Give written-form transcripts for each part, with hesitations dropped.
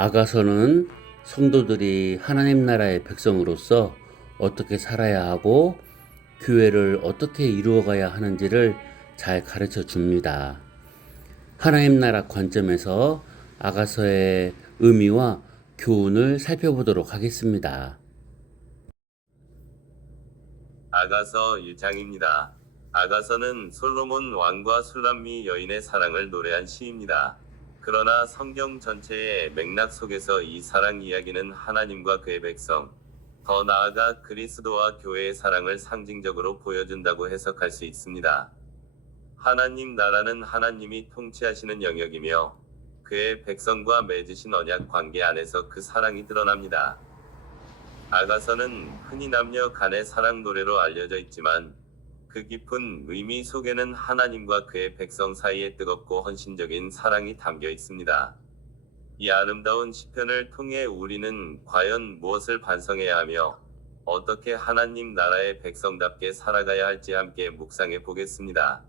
아가서는 성도들이 하나님 나라의 백성으로서 어떻게 살아야 하고 교회를 어떻게 이루어가야 하는지를 잘 가르쳐 줍니다. 하나님 나라 관점에서 아가서의 의미와 교훈을 살펴보도록 하겠습니다. 아가서 1장입니다. 아가서는 솔로몬 왕과 술람미 여인의 사랑을 노래한 시입니다. 그러나 성경 전체의 맥락 속에서 이 사랑 이야기는 하나님과 그의 백성, 더 나아가 그리스도와 교회의 사랑을 상징적으로 보여준다고 해석할 수 있습니다. 하나님 나라는 하나님이 통치하시는 영역이며 그의 백성과 맺으신 언약 관계 안에서 그 사랑이 드러납니다. 아가서는 흔히 남녀 간의 사랑 노래로 알려져 있지만 그 깊은 의미 속에는 하나님과 그의 백성 사이의 뜨겁고 헌신적인 사랑이 담겨 있습니다. 이 아름다운 시편을 통해 우리는 과연 무엇을 반성해야 하며 어떻게 하나님 나라의 백성답게 살아가야 할지 함께 묵상해 보겠습니다.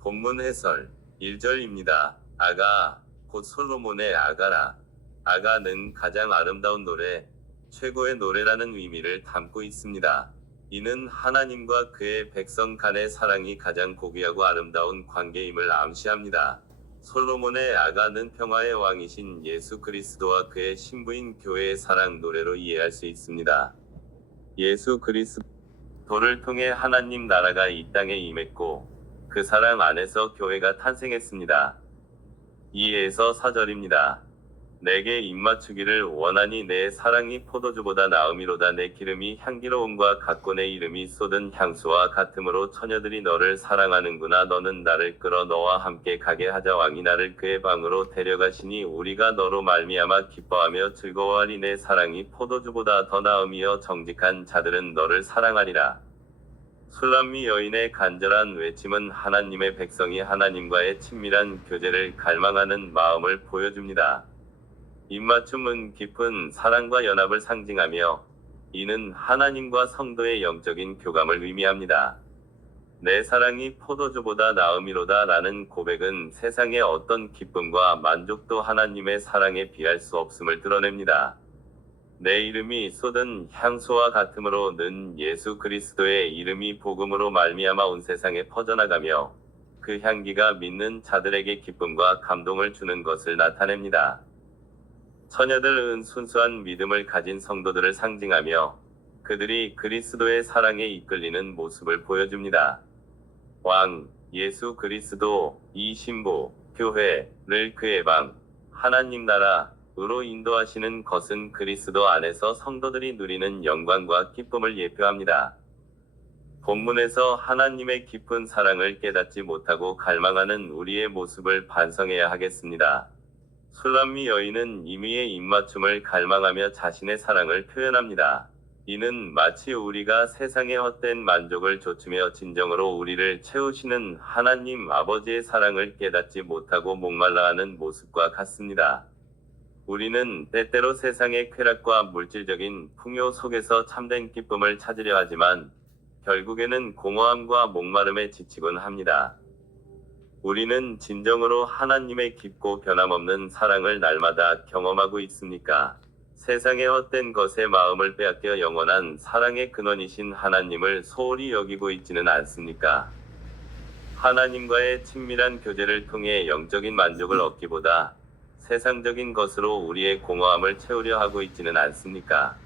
본문 해설 1절입니다. 아가, 곧 솔로몬의 아가라. 아가는 가장 아름다운 노래, 최고의 노래라는 의미를 담고 있습니다. 이는 하나님과 그의 백성 간의 사랑이 가장 고귀하고 아름다운 관계임을 암시합니다. 솔로몬의 아가는 평화의 왕이신 예수 그리스도와 그의 신부인 교회의 사랑 노래로 이해할 수 있습니다. 예수 그리스도를 통해 하나님 나라가 이 땅에 임했고 그 사랑 안에서 교회가 탄생했습니다. 2에서 4절입니다. 내게 입맞추기를 원하니 내 사랑이 포도주보다 나음이로다. 내 기름이 향기로움과 같고 내 이름이 쏟은 향수와 같으므로 처녀들이 너를 사랑하는구나. 너는 나를 끌어 너와 함께 가게 하자. 왕이 나를 그의 방으로 데려가시니 우리가 너로 말미암아 기뻐하며 즐거워하리. 내 사랑이 포도주보다 더 나음이여 정직한 자들은 너를 사랑하리라. 술람미 여인의 간절한 외침은 하나님의 백성이 하나님과의 친밀한 교제를 갈망하는 마음을 보여줍니다. 입맞춤은 깊은 사랑과 연합을 상징하며 이는 하나님과 성도의 영적인 교감을 의미합니다. 내 사랑이 포도주보다 나음이로다 라는 고백은 세상의 어떤 기쁨과 만족도 하나님의 사랑에 비할 수 없음을 드러냅니다. 내 이름이 쏟은 향수와 같으므로 는 예수 그리스도의 이름이 복음으로 말미암아 온 세상에 퍼져나가며 그 향기가 믿는 자들에게 기쁨과 감동을 주는 것을 나타냅니다. 처녀들은 순수한 믿음을 가진 성도들을 상징하며 그들이 그리스도의 사랑에 이끌리는 모습을 보여줍니다. 왕, 예수 그리스도, 이 신부, 교회를 그의 방, 하나님 나라로 인도하시는 것은 그리스도 안에서 성도들이 누리는 영광과 기쁨을 예표합니다. 본문에서 하나님의 깊은 사랑을 깨닫지 못하고 갈망하는 우리의 모습을 반성해야 하겠습니다. 술람미 여인은 임의의 입맞춤을 갈망하며 자신의 사랑을 표현합니다. 이는 마치 우리가 세상의 헛된 만족을 좇으며 진정으로 우리를 채우시는 하나님 아버지의 사랑을 깨닫지 못하고 목말라하는 모습과 같습니다. 우리는 때때로 세상의 쾌락과 물질적인 풍요 속에서 참된 기쁨을 찾으려 하지만 결국에는 공허함과 목마름에 지치곤 합니다. 우리는 진정으로 하나님의 깊고 변함없는 사랑을 날마다 경험하고 있습니까? 세상의 헛된 것에 마음을 빼앗겨 영원한 사랑의 근원이신 하나님을 소홀히 여기고 있지는 않습니까? 하나님과의 친밀한 교제를 통해 영적인 만족을 얻기보다 세상적인 것으로 우리의 공허함을 채우려 하고 있지는 않습니까?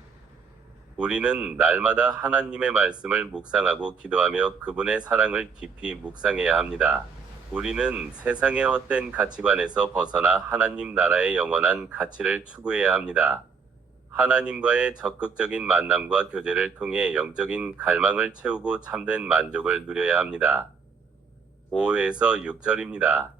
우리는 날마다 하나님의 말씀을 묵상하고 기도하며 그분의 사랑을 깊이 묵상해야 합니다. 우리는 세상의 헛된 가치관에서 벗어나 하나님 나라의 영원한 가치를 추구해야 합니다. 하나님과의 적극적인 만남과 교제를 통해 영적인 갈망을 채우고 참된 만족을 누려야 합니다. 5에서 6절입니다.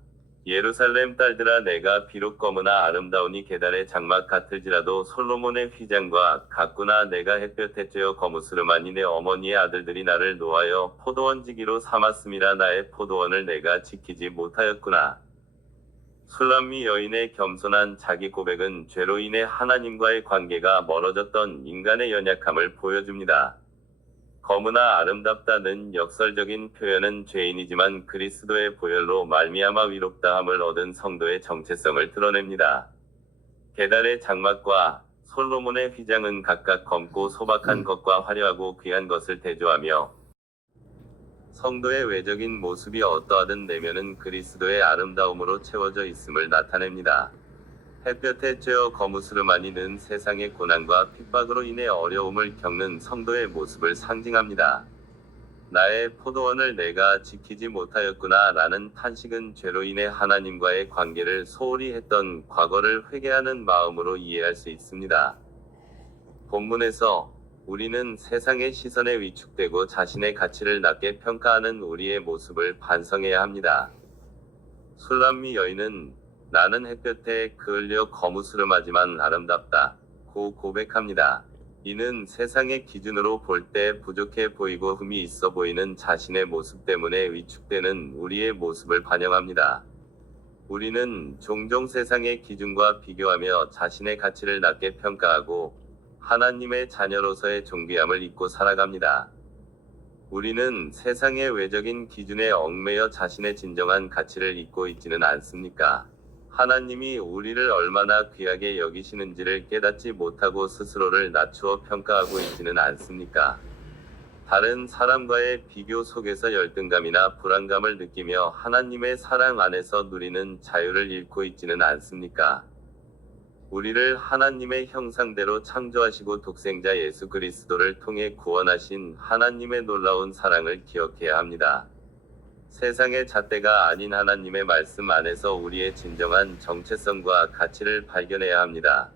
예루살렘 딸들아, 내가 비록 검으나 아름다우니 계달의 장막 같을지라도 솔로몬의 휘장과 같구나. 내가 햇볕에 쬐어 거무스름하니 내 어머니의 아들들이 나를 노하여 포도원지기로 삼았음이라. 나의 포도원을 내가 지키지 못하였구나. 술람미 여인의 겸손한 자기 고백은 죄로 인해 하나님과의 관계가 멀어졌던 인간의 연약함을 보여줍니다. 검으나 아름답다는 역설적인 표현은 죄인이지만 그리스도의 보혈로 말미암아 위롭다함을 얻은 성도의 정체성을 드러냅니다. 계달의 장막과 솔로몬의 휘장은 각각 검고 소박한 것과 화려하고 귀한 것을 대조하며 성도의 외적인 모습이 어떠하든 내면은 그리스도의 아름다움으로 채워져 있음을 나타냅니다. 햇볕에 쬐어 거무스름하니 는 세상의 고난과 핍박으로 인해 어려움을 겪는 성도의 모습을 상징합니다. 나의 포도원을 내가 지키지 못하였구나 라는 탄식은 죄로 인해 하나님과의 관계를 소홀히 했던 과거를 회개하는 마음으로 이해할 수 있습니다. 본문에서 우리는 세상의 시선에 위축되고 자신의 가치를 낮게 평가하는 우리의 모습을 반성해야 합니다. 술람미 여인은 나는 햇볕에 그을려 거무스름하지만 아름답다 고 고백합니다. 이는 세상의 기준으로 볼 때 부족해 보이고 흠이 있어 보이는 자신의 모습 때문에 위축되는 우리의 모습을 반영합니다. 우리는 종종 세상의 기준과 비교하며 자신의 가치를 낮게 평가하고 하나님의 자녀로서의 존귀함을 잊고 살아갑니다. 우리는 세상의 외적인 기준에 얽매여 자신의 진정한 가치를 잊고 있지는 않습니까? 하나님이 우리를 얼마나 귀하게 여기시는지를 깨닫지 못하고 스스로를 낮추어 평가하고 있지는 않습니까? 다른 사람과의 비교 속에서 열등감이나 불안감을 느끼며 하나님의 사랑 안에서 누리는 자유를 잃고 있지는 않습니까? 우리를 하나님의 형상대로 창조하시고 독생자 예수 그리스도를 통해 구원하신 하나님의 놀라운 사랑을 기억해야 합니다. 세상의 잣대가 아닌 하나님의 말씀 안에서 우리의 진정한 정체성과 가치를 발견해야 합니다.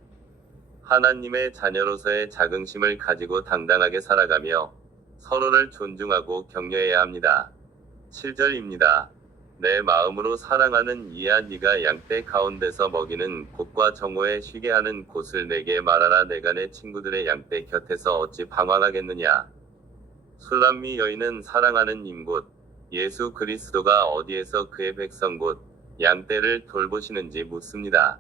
하나님의 자녀로서의 자긍심을 가지고 당당하게 살아가며 서로를 존중하고 격려해야 합니다. 7절입니다. 내 마음으로 사랑하는 이야 네가 양떼 가운데서 먹이는 곳과 정오에 쉬게 하는 곳을 내게 말하라. 내가 내 친구들의 양떼 곁에서 어찌 방황하겠느냐. 술람미 여인은 사랑하는 임곳 예수 그리스도가 어디에서 그의 백성 곧 양떼를 돌보시는지 묻습니다.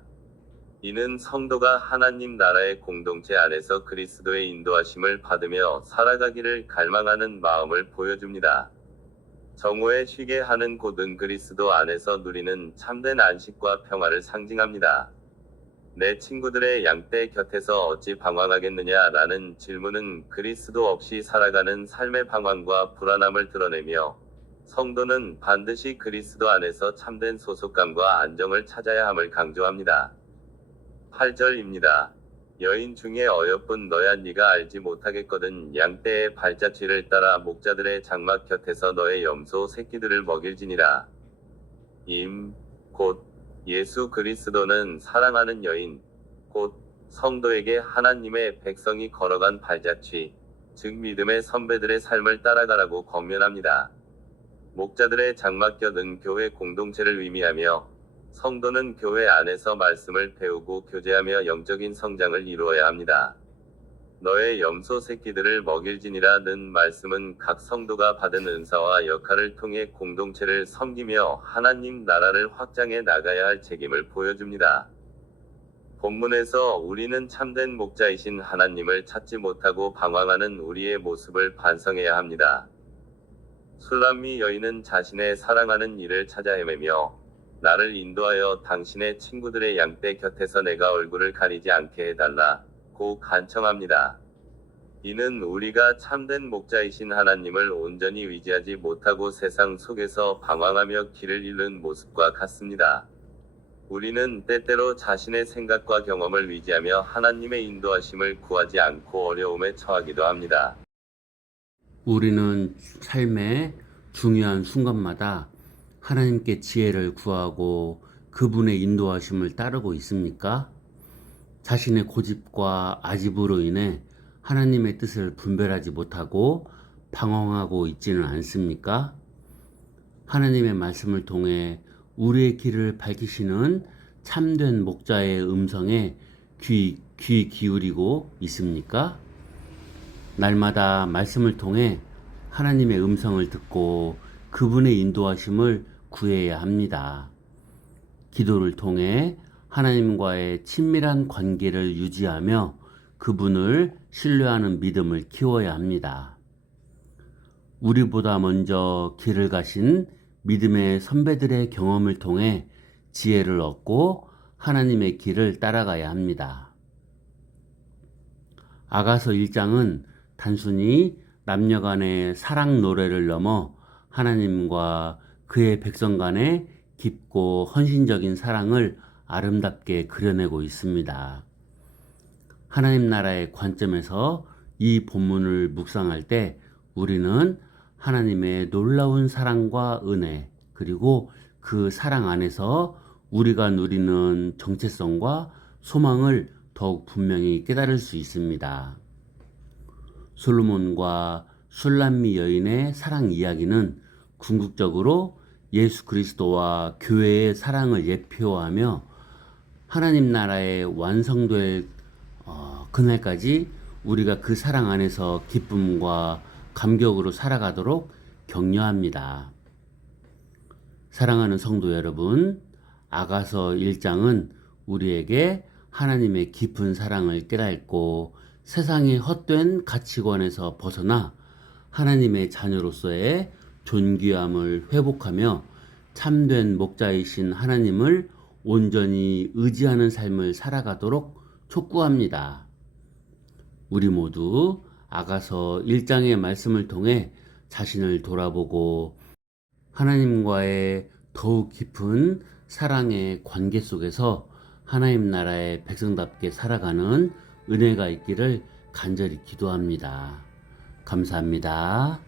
이는 성도가 하나님 나라의 공동체 안에서 그리스도의 인도하심을 받으며 살아가기를 갈망하는 마음을 보여줍니다. 정오에 쉬게 하는 곳은 그리스도 안에서 누리는 참된 안식과 평화를 상징합니다. 내 친구들의 양떼 곁에서 어찌 방황하겠느냐 라는 질문은 그리스도 없이 살아가는 삶의 방황과 불안함을 드러내며 성도는 반드시 그리스도 안에서 참된 소속감과 안정을 찾아야 함을 강조합니다. 8절입니다. 여인 중에 어여쁜 너야 네가 알지 못하겠거든. 양떼의 발자취를 따라 목자들의 장막 곁에서 너의 염소 새끼들을 먹일지니라. 곧 예수 그리스도는 사랑하는 여인 곧 성도에게 하나님의 백성이 걸어간 발자취 즉 믿음의 선배들의 삶을 따라가라고 권면합니다. 목자들의 장막 곁은 교회 공동체를 의미하며 성도는 교회 안에서 말씀을 배우고 교제하며 영적인 성장을 이루어야 합니다. 너의 염소 새끼들을 먹일지니라는 말씀은 각 성도가 받은 은사와 역할을 통해 공동체를 섬기며 하나님 나라를 확장해 나가야 할 책임을 보여줍니다. 본문에서 우리는 참된 목자이신 하나님을 찾지 못하고 방황하는 우리의 모습을 반성해야 합니다. 술람미 여인은 자신의 사랑하는 이를 찾아 헤매며 나를 인도하여 당신의 친구들의 양떼 곁에서 내가 얼굴을 가리지 않게 해달라 고 간청합니다. 이는 우리가 참된 목자이신 하나님을 온전히 의지하지 못하고 세상 속에서 방황하며 길을 잃는 모습과 같습니다. 우리는 때때로 자신의 생각과 경험을 의지하며 하나님의 인도하심을 구하지 않고 어려움에 처하기도 합니다. 우리는 삶의 중요한 순간마다 하나님께 지혜를 구하고 그분의 인도하심을 따르고 있습니까? 자신의 고집과 아집으로 인해 하나님의 뜻을 분별하지 못하고 방황하고 있지는 않습니까? 하나님의 말씀을 통해 우리의 길을 밝히시는 참된 목자의 음성에 귀 기울이고 있습니까? 날마다 말씀을 통해 하나님의 음성을 듣고 그분의 인도하심을 구해야 합니다. 기도를 통해 하나님과의 친밀한 관계를 유지하며 그분을 신뢰하는 믿음을 키워야 합니다. 우리보다 먼저 길을 가신 믿음의 선배들의 경험을 통해 지혜를 얻고 하나님의 길을 따라가야 합니다. 아가서 1장은 단순히 남녀 간의 사랑 노래를 넘어 하나님과 그의 백성 간의 깊고 헌신적인 사랑을 아름답게 그려내고 있습니다. 하나님 나라의 관점에서 이 본문을 묵상할 때 우리는 하나님의 놀라운 사랑과 은혜, 그리고 그 사랑 안에서 우리가 누리는 정체성과 소망을 더욱 분명히 깨달을 수 있습니다. 솔로몬과 술람미 여인의 사랑 이야기는 궁극적으로 예수 그리스도와 교회의 사랑을 예표하며 하나님 나라의 완성될 그날까지 우리가 그 사랑 안에서 기쁨과 감격으로 살아가도록 격려합니다. 사랑하는 성도 여러분, 아가서 1장은 우리에게 하나님의 깊은 사랑을 깨닫고 세상의 헛된 가치관에서 벗어나 하나님의 자녀로서의 존귀함을 회복하며 참된 목자이신 하나님을 온전히 의지하는 삶을 살아가도록 촉구합니다. 우리 모두 아가서 1장의 말씀을 통해 자신을 돌아보고 하나님과의 더욱 깊은 사랑의 관계 속에서 하나님 나라의 백성답게 살아가는 은혜가 있기를 간절히 기도합니다. 감사합니다.